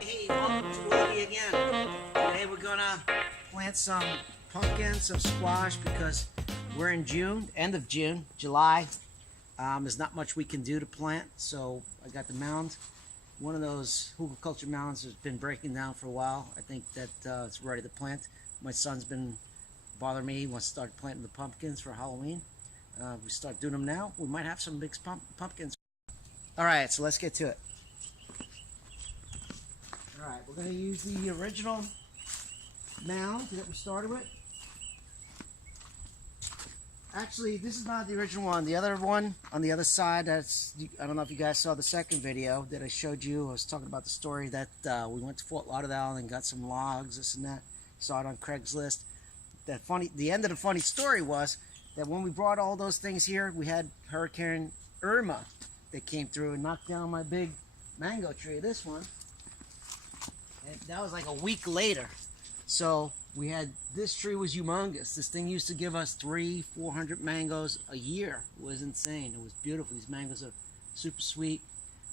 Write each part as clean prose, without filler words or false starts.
Hey, welcome to Willie again. Today we're gonna plant some pumpkins, some squash, because we're in June, end of June, July. There's not much we can do to plant, so I got the mound. One of those Permaculture mounds has been breaking down for a while. I think that it's ready to plant. My son's been bothering me. He wants to start planting the pumpkins for Halloween. We start doing them now. We might have some big pumpkins. All right, so let's get to it. All right, we're going to use the original mound that we started with. Actually, this is not the original one. The other one on the other side, that's, I don't know if you guys saw the second video that I showed you. I was talking about the story that we went to Fort Lauderdale and got some logs, this and that. Saw it on Craigslist. The end of the funny story was that when we brought all those things here, we had Hurricane Irma that came through and knocked down my big mango tree, this one. And that was like a week later. So we had, this tree was humongous. This thing used to give us 300-400 mangoes a year. It was insane. It was beautiful. These mangoes are super sweet.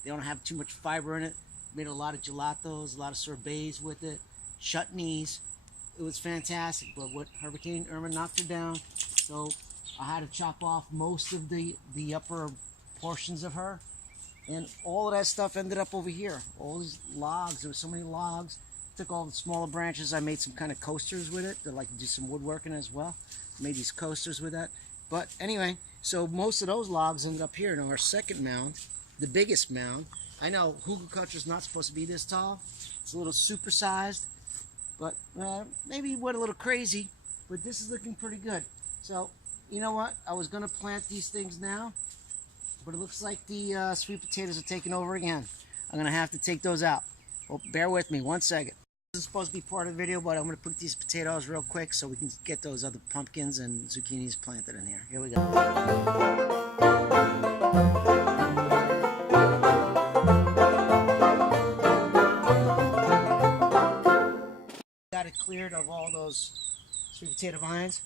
They don't have too much fiber in it. Made a lot of gelatos, a lot of sorbets with it, chutneys. It was fantastic. But what Hurricane Irma knocked her down, so I had to chop off most of the upper portions of her. And all of that stuff ended up over here. All these logs, there were so many logs. Took all the smaller branches. I made some kind of coasters with it. They like to do some woodworking as well. Made these coasters with that. But anyway, so most of those logs ended up here in our second mound, the biggest mound. I know Permaculture is not supposed to be this tall. It's a little supersized, but maybe it went a little crazy. But this is looking pretty good. So you know what? I was gonna plant these things now, but it looks like the sweet potatoes are taking over again. I'm gonna have to take those out. Well, bear with me 1 second. This is supposed to be part of the video, but I'm gonna put these potatoes real quick so we can get those other pumpkins and zucchinis planted in here. Here we go. Got it cleared of all those sweet potato vines.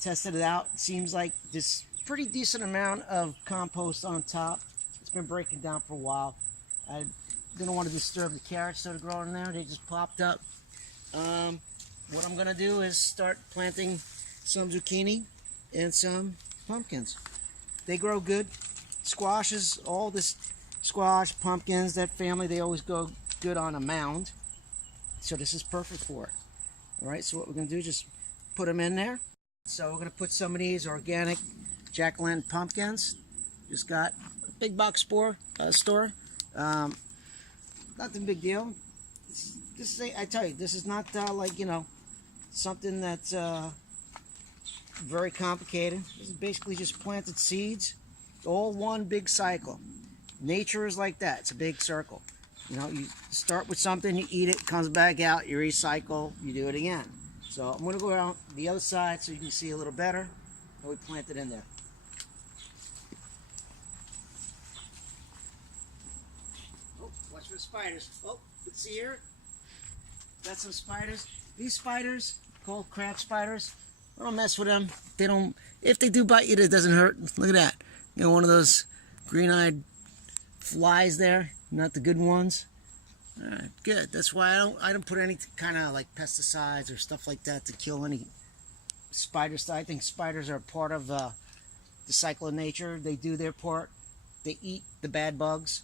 Tested it out. It seems like this pretty decent amount of compost on top. It's been breaking down for a while. I didn't want to disturb the carrots that are growing there. They just popped up. What I'm going to do is start planting some zucchini and some pumpkins. They grow good. Squashes, all this squash, pumpkins, that family, they always go good on a mound. So this is perfect for it. All right, so what we're going to do is just put them in there. So we're going to put some of these organic jack-o'-lantern pumpkins. Just got a big box store. Nothing big deal. This is, I tell you, this is not like, you know, something that's very complicated. This is basically just planted seeds, all one big cycle. Nature is like that. It's a big circle. You know, you start with something, you eat it, comes back out, you recycle, you do it again. So I'm going to go around the other side so you can see a little better how we plant it in there. Watch for the spiders. Oh, let's see here. Got some spiders. These spiders, called crab spiders, I don't mess with them. They don't. If they do bite you, it doesn't hurt. Look at that. You know, one of those green-eyed flies there. Not the good ones. All right, good. That's why I don't put any kind of like pesticides or stuff like that to kill any spiders. I think spiders are part of the cycle of nature. They do their part. They eat the bad bugs.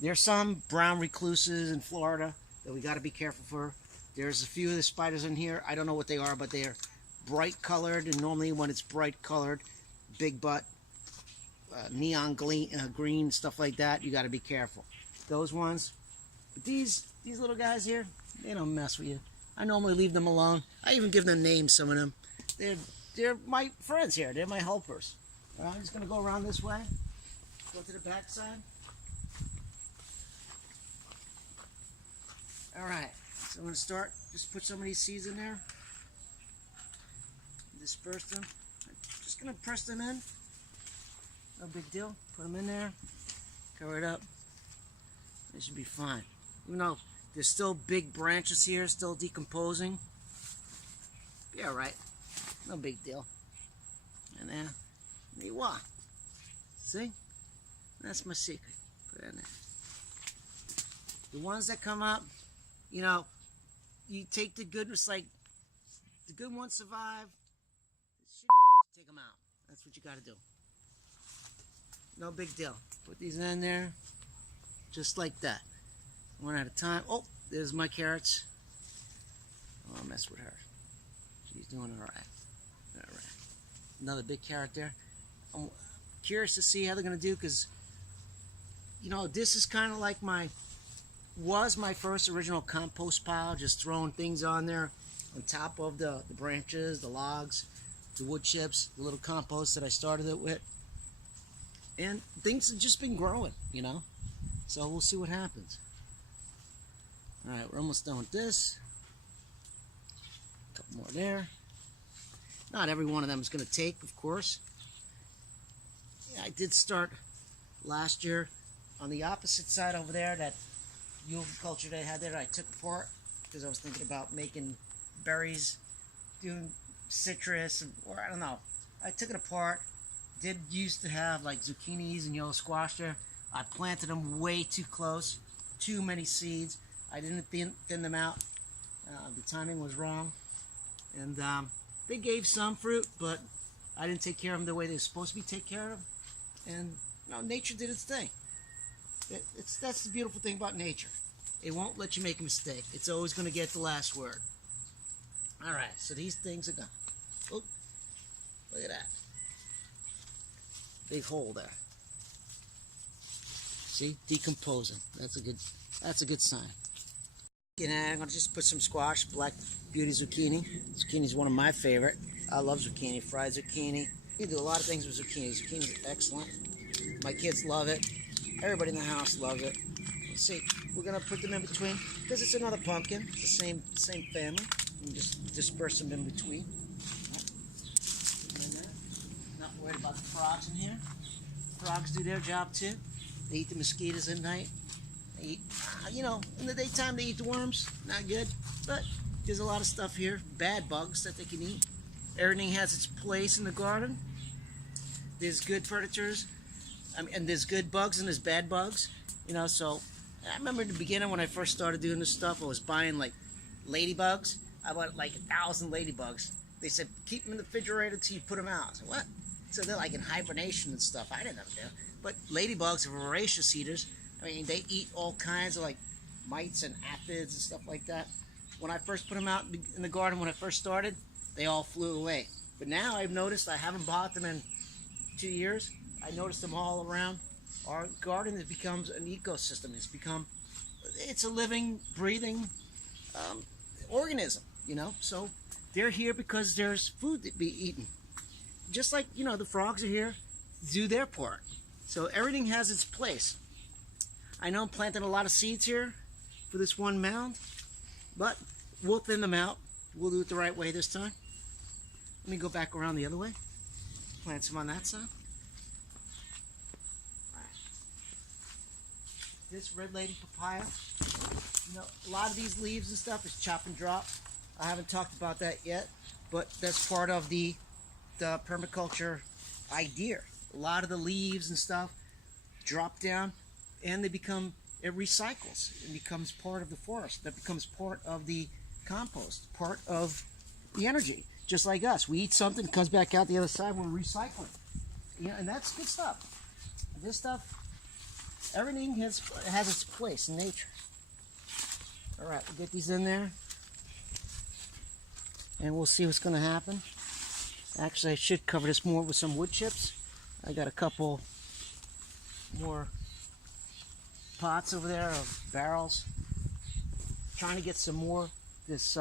There's some brown recluses in Florida that we got to be careful for. There's a few of the spiders in here. I don't know what they are, but they're bright colored, and normally when it's bright colored, big butt, neon green, stuff like that, you got to be careful. Those ones. But these little guys here, they don't mess with you. I normally leave them alone. I even give them names, some of them. They're my friends here. They're my helpers. I'm just going to go around this way. Go to the back side. Alright, so I'm going to start, just put some of these seeds in there. Disperse them. I'm just going to press them in. No big deal. Put them in there. Cover it up. They should be fine. Even though there's still big branches here, still decomposing. Be alright. No big deal. And then, there you are. See? That's my secret. Put it in there. The ones that come up, you know, you take the good, it's like the good ones survive, the shitty ones, take them out. That's what you got to do. No big deal. Put these in there, just like that. One at a time. Oh, there's my carrots. Oh, I'll mess with her. She's doing all right. All right. Another big carrot there. I'm curious to see how they're going to do, because, you know, this is kind of like was my first original compost pile, just throwing things on there on top of the branches, the logs, the wood chips, the little compost that I started it with. And things have just been growing, you know. So we'll see what happens. All right, we're almost done with this. A couple more there. Not every one of them is going to take, of course. Yeah, I did start last year on the opposite side over there, that culture they had there. I took apart because I was thinking about making berries, doing citrus, or I don't know. I took it apart. Did used to have like zucchinis and yellow squash there. I planted them way too close, too many seeds. I didn't thin them out. The timing was wrong, and they gave some fruit, but I didn't take care of them the way they were supposed to be taken care of. And you know, nature did its thing. That's the beautiful thing about nature. It won't let you make a mistake. It's always going to get the last word. All right, so these things are gone. Oh, look at that. Big hole there. See, decomposing. That's a good sign. And I'm gonna just put some squash, black beauty zucchini. Zucchini is one of my favorite. I love zucchini, fried zucchini. You can do a lot of things with zucchini. Zucchini is excellent. My kids love it. Everybody in the house loves it. Let's see, we're gonna put them in between because it's another pumpkin. It's the same family. And just disperse them in between. Not worried about the frogs in here. Frogs do their job too. They eat the mosquitoes at night. They eat, you know, in the daytime they eat the worms. Not good, but there's a lot of stuff here, bad bugs that they can eat. Everything has its place in the garden. There's good predators, and there's good bugs and there's bad bugs. You know, so I remember in the beginning when I first started doing this stuff, I was buying like ladybugs. I bought like 1,000 ladybugs. They said keep them in the refrigerator till you put them out. I said, what? So they're like in hibernation and stuff. I didn't know that. But ladybugs are voracious eaters. I mean, they eat all kinds of like mites and aphids and stuff like that. When I first put them out in the garden, when I first started, they all flew away. But now I've noticed, I haven't bought them in 2 years. I noticed them all around. Our garden has becomes an ecosystem. It's a living, breathing organism, you know. So they're here because there's food to be eaten. Just like, you know, the frogs are here, do their part. So everything has its place. I know I'm planting a lot of seeds here for this one mound, but we'll thin them out. We'll do it the right way this time. Let me go back around the other way. Plant some on that side. This red lady papaya, you know, a lot of these leaves and stuff is chop and drop. I haven't talked about that yet, but that's part of the permaculture idea. A lot of the leaves and stuff drop down and it recycles. It becomes part of the forest. That becomes part of the compost, part of the energy. Just like us. We eat something, it comes back out the other side, we're recycling. You know, and that's good stuff. This stuff, everything has its place in nature. All right, we'll get these in there. And we'll see what's going to happen. Actually, I should cover this more with some wood chips. I got a couple more pots over there of barrels. Trying to get some more. This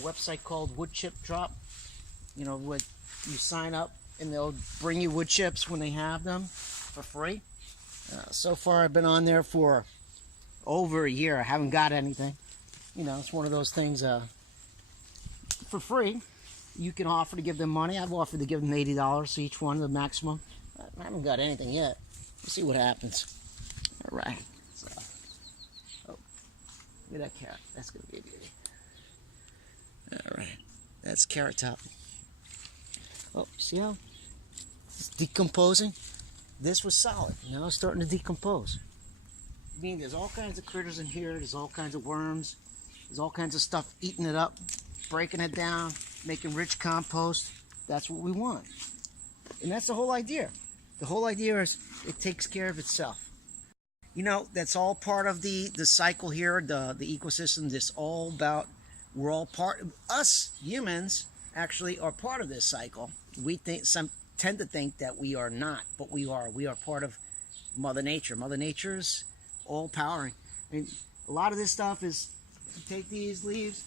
website called Wood Chip Drop. You know, what you sign up and they'll bring you wood chips when they have them for free. So far, I've been on there for over a year. I haven't got anything. You know, it's one of those things for free. You can offer to give them money. I've offered to give them $80 each one, the maximum. I haven't got anything yet. We'll see what happens. All right. So, oh, look at that carrot. That's going to be a beauty. All right. That's carrot top. Oh, see how it's decomposing? This was solid. Now it's starting to decompose. mean, there's all kinds of critters in here. There's all kinds of worms. There's all kinds of stuff eating it up, breaking it down, making rich compost. That's what we want. And that's the whole idea. The whole idea is it takes care of itself. You know, that's all part of the cycle here, the ecosystem. It's all about, we're all part, us humans actually are part of this cycle. We think, some tend to think that we are not, but we are. We are part of Mother Nature. Mother Nature's all powering. I mean, a lot of this stuff is, you take these leaves,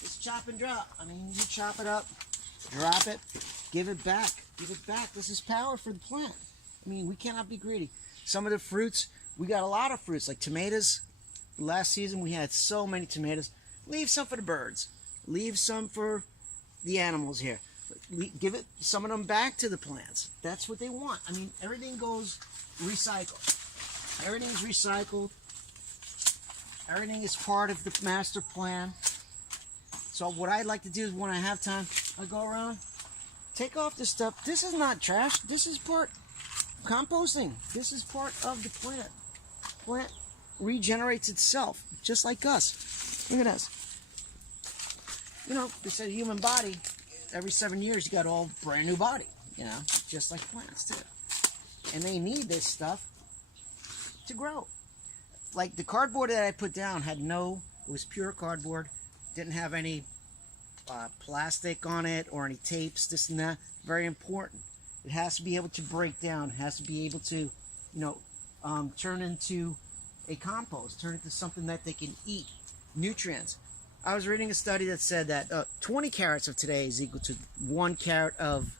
it's chop and drop. I mean, you chop it up, drop it, give it back. Give it back. This is power for the plant. I mean, we cannot be greedy. Some of the fruits, we got a lot of fruits, like tomatoes. Last season, we had so many tomatoes. Leave some for the birds. Leave some for the animals here. Give it some of them back to the plants. That's what they want. I mean, everything goes recycled. Everything's recycled. Everything is part of the master plan. So what I like to do is when I have time, I go around, take off this stuff. This is not trash. This is part composting. This is part of the plant. Plant regenerates itself, just like us. Look at us. You know, they said human body, every 7 years you got all brand new body, you know, just like plants too. And they need this stuff to grow. Like the cardboard that I put down had it was pure cardboard, didn't have any plastic on it or any tapes, this and that. Very important. It has to be able to break down. It has to be able to, turn into a compost, turn into something that they can eat. Nutrients. I was reading a study that said that 20 carrots of today is equal to 1 carrot of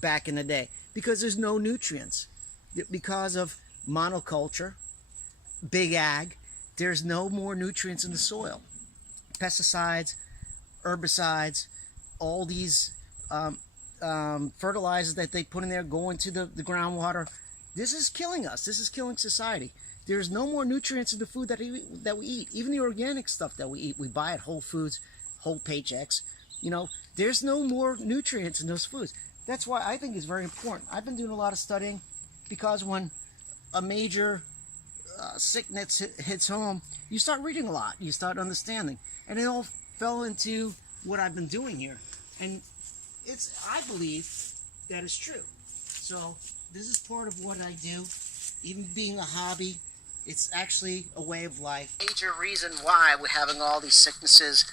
back in the day, because there's no nutrients. Because of monoculture, big ag, there's no more nutrients in the soil. Pesticides, herbicides, all these fertilizers that they put in there go into the groundwater. This is killing us. This is killing society. There's no more nutrients in the food that we eat. Even the organic stuff that we eat, we buy at Whole Foods, Whole Paychecks. There's no more nutrients in those foods. That's why I think it's very important. I've been doing a lot of studying, because when a major sickness hits home, you start reading a lot. You start understanding. And it all fell into what I've been doing here. And I believe that is true. So this is part of what I do. Even being a hobby, it's actually a way of life. Major reason why we're having all these sicknesses.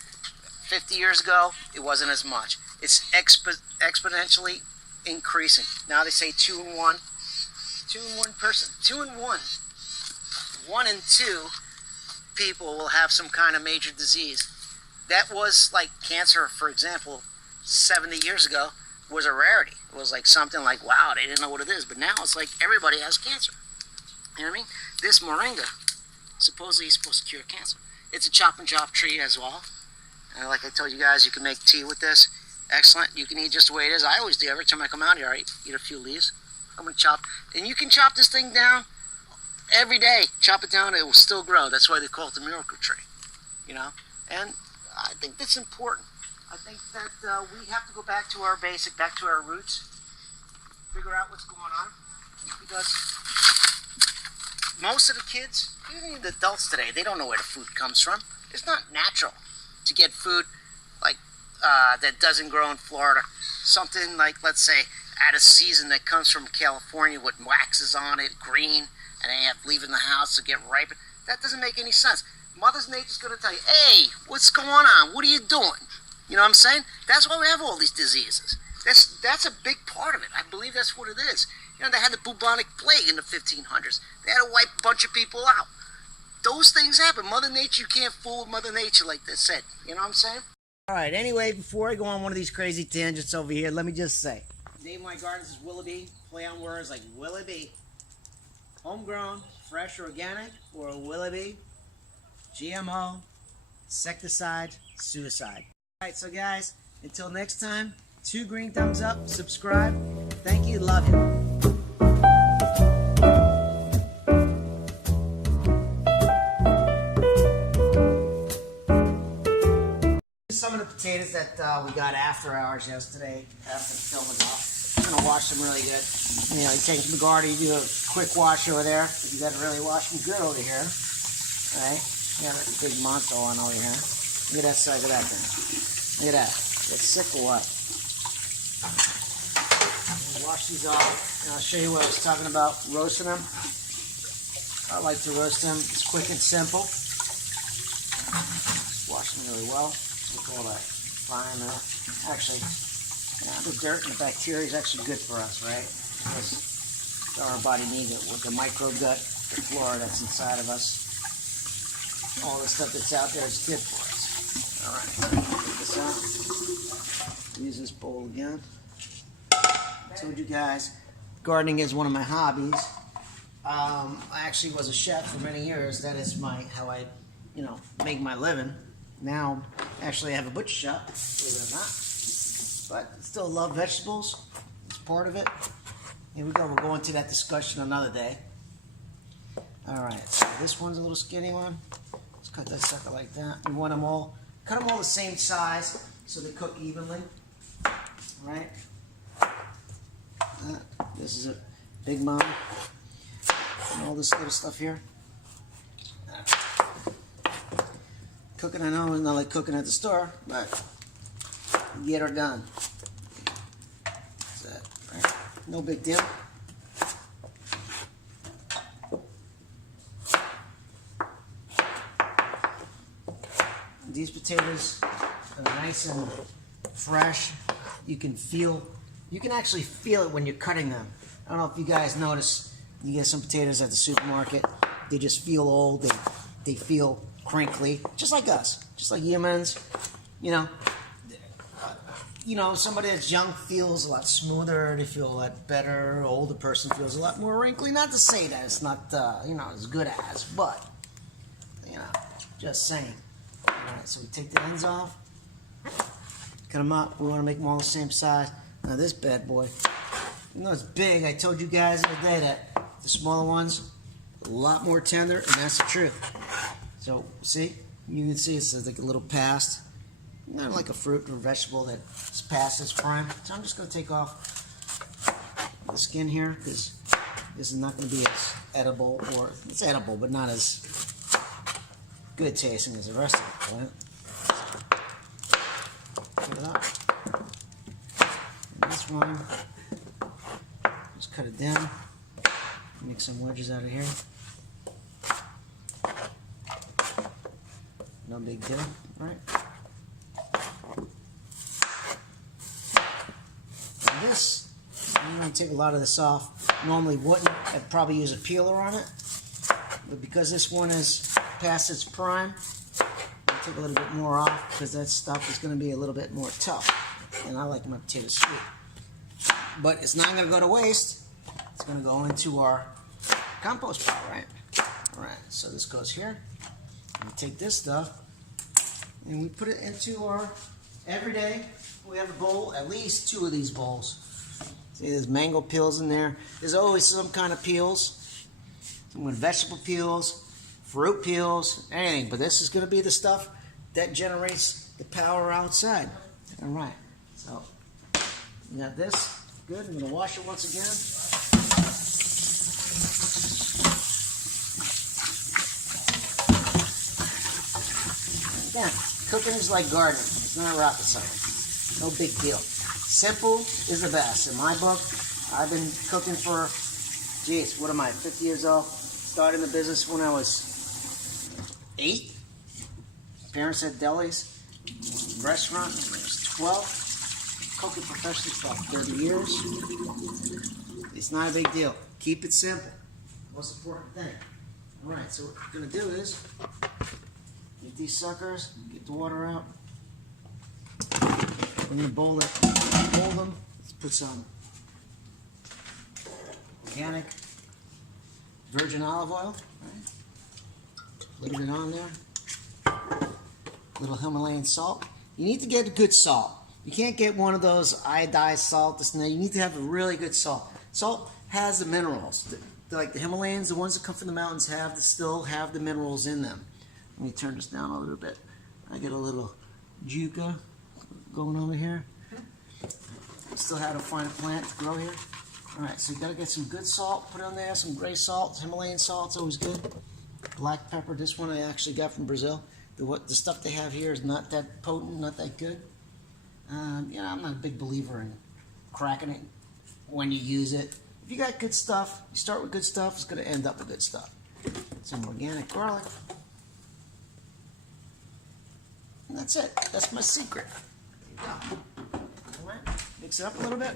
50 years ago, it wasn't as much. It's exponentially increasing. Now they say 2 in 1. 2 in 1 person. 2 in 1. 1 in 2 people will have some kind of major disease. That was like cancer, for example, 70 years ago was a rarity. It was like something like, wow, they didn't know what it is. But now it's like everybody has cancer. You know what I mean? This moringa, supposedly is supposed to cure cancer. It's a chop and drop tree as well. And like I told you guys, you can make tea with this. Excellent. You can eat just the way it is. I always do. Every time I come out here, I eat a few leaves. I'm going to chop. And you can chop this thing down every day. Chop it down, it will still grow. That's why they call it the miracle tree. And I think that's important. I think that we have to go back to our basic, back to our roots, figure out what's going on. Because most of the kids, even the adults today, they don't know where the food comes from. It's not natural to get food like that doesn't grow in Florida. Something like, let's say, out of season that comes from California with waxes on it, green, and they have to leave in the house to get ripened. That doesn't make any sense. Mother Nature's going to tell you, hey, what's going on? What are you doing? You know what I'm saying? That's why we have all these diseases. That's a big part of it. I believe that's what it is. They had the bubonic plague in the 1500s. They had to wipe a bunch of people out. Those things happen. Mother Nature, you can't fool Mother Nature like they said. You know what I'm saying? All right, anyway, before I go on one of these crazy tangents over here, let me just say, the name of my gardens is Willoughby. Play on words like Willoughby, homegrown, fresh, organic, or Willoughby, GMO, insecticide, suicide. All right, so guys, until next time, 2 green thumbs up, subscribe. Thank you, love you. Some of the potatoes that we got after hours yesterday, after the film was off. I'm gonna wash them really good. You take them to the garden, you do a quick wash over there. You gotta really wash them good over here. Alright, got a big monster on over here. Look at that size of that thing. Look at that. It's sick or what? Wash these off, and I'll show you what I was talking about, roasting them. I like to roast them. It's quick and simple. Wash them really well. Look at all that fine. Actually, the dirt and the bacteria is actually good for us, right? Because our body needs it with the microgut, the flora that's inside of us. All the stuff that's out there is good for us. All right, take this out. Use this bowl again. I told you guys, gardening is one of my hobbies. I actually was a chef for many years. That is how I, make my living. Now, actually, I have a butcher shop, believe it or not. But still love vegetables. It's part of it. Here we go. We'll go into that discussion another day. All right. So this one's a little skinny one. Let's cut that sucker like that. We want them all, cut them all the same size so they cook evenly. All right. This is a big mom. And all this little stuff here. Cooking, I know, is not like cooking at the store, but get her done. That's it, right? No big deal. These potatoes are nice and fresh. You can actually feel it when you're cutting them. I don't know if you guys notice, you get some potatoes at the supermarket, they just feel old, they feel crinkly, just like us, just like humans. Somebody that's young feels a lot smoother, they feel a lot better, older person feels a lot more wrinkly. Not to say that it's not, as good as, but, just saying. All right, so we take the ends off, cut them up. We want to make them all the same size. Now this bad boy, it's big. I told you guys the other day that the smaller ones, a lot more tender, and that's the truth. So, see, you can see it's like a little past, not like a fruit or vegetable that's past its prime. So I'm just going to take off the skin here, because this is not going to be as edible, or it's edible, but not as good tasting as the rest of it, right? Cut it up. And this one, just cut it down, make some wedges out of here. No big deal, right? Now this, I'm going to take a lot of this off. Normally wouldn't. I'd probably use a peeler on it. But because this one is past its prime, I'll take a little bit more off because that stuff is going to be a little bit more tough. And I like my potatoes sweet. But it's not going to go to waste. It's going to go into our compost pile, right? All right, so this goes here. We take this stuff and we put it into our everyday. We have a bowl, at least 2 of these bowls. See, there's mango peels in there. There's always some kind of peels. Some with vegetable peels, fruit peels, anything. But this is going to be the stuff that generates the power outside. All right, so we got this. Good. I'm going to wash it once again. Again, cooking is like gardening. It's not rocket science. No big deal. Simple is the best. In my book, I've been cooking for, what am I, 50 years old? Started in the business when I was 8. Parents had delis. Restaurant when I was 12. Cooking professionally for about 30 years. It's not a big deal. Keep it simple. Most important thing. All right, so what we're going to do is get these suckers, get the water out. We're going to bowl them. Let's put some organic virgin olive oil. Right? A little bit on there. A little Himalayan salt. You need to get a good salt. You can't get one of those iodized salt. You need to have a really good salt. Salt has the minerals. Like the Himalayans, the ones that come from the mountains still have the minerals in them. Let me turn this down a little bit. I get a little juca going over here. Still have to find a plant to grow here. All right, so you got to get some good salt, put it on there, some gray salt, Himalayan salt's always good. black pepper. This one I actually got from Brazil. The stuff they have here is not that potent, not that good. You know, I'm not a big believer in cracking it when you use it. If you got good stuff, you start with good stuff, it's going to end up with good stuff. Some organic garlic. And that's it. That's my secret. All right, mix it up a little bit.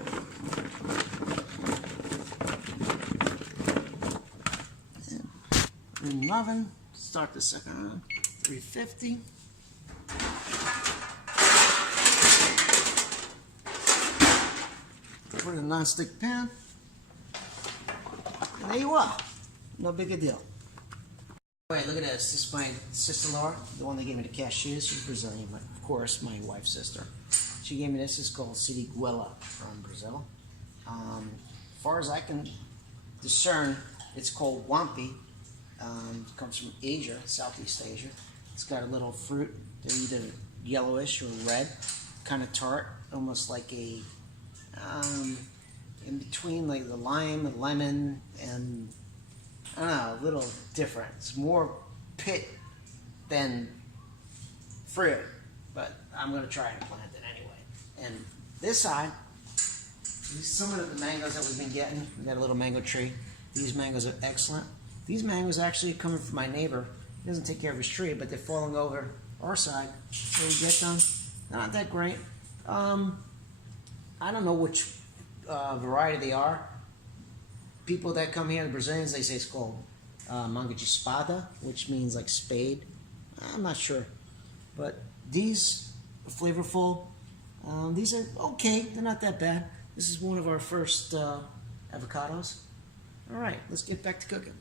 And put it in the oven. Start the second on 350. Put it in a non-stick pan. And there you are. No big a deal. Wait, look at this. This is my sister-in-law, the one that gave me the cashews. She's Brazilian, but of course, my wife's sister. She gave me this. It's called siriguela from Brazil. As far as I can discern, it's called wampi. It comes from Asia, Southeast Asia. It's got a little fruit. They're either yellowish or red, kind of tart, almost like a in between like the lime and lemon, and I don't know, a little different. It's more pit than fruit, but I'm going to try and plant it anyway. And this side, some of the mangoes that we've been getting, we got a little mango tree. These mangoes are excellent. These mangoes actually are coming from my neighbor. He doesn't take care of his tree, but they're falling over our side. So we get them. Not that great. I don't know which variety they are. People that come here, the Brazilians, they say it's called manga de espada, which means like spade. I'm not sure. But these are flavorful. These are okay. They're not that bad. This is one of our first avocados. All right, let's get back to cooking.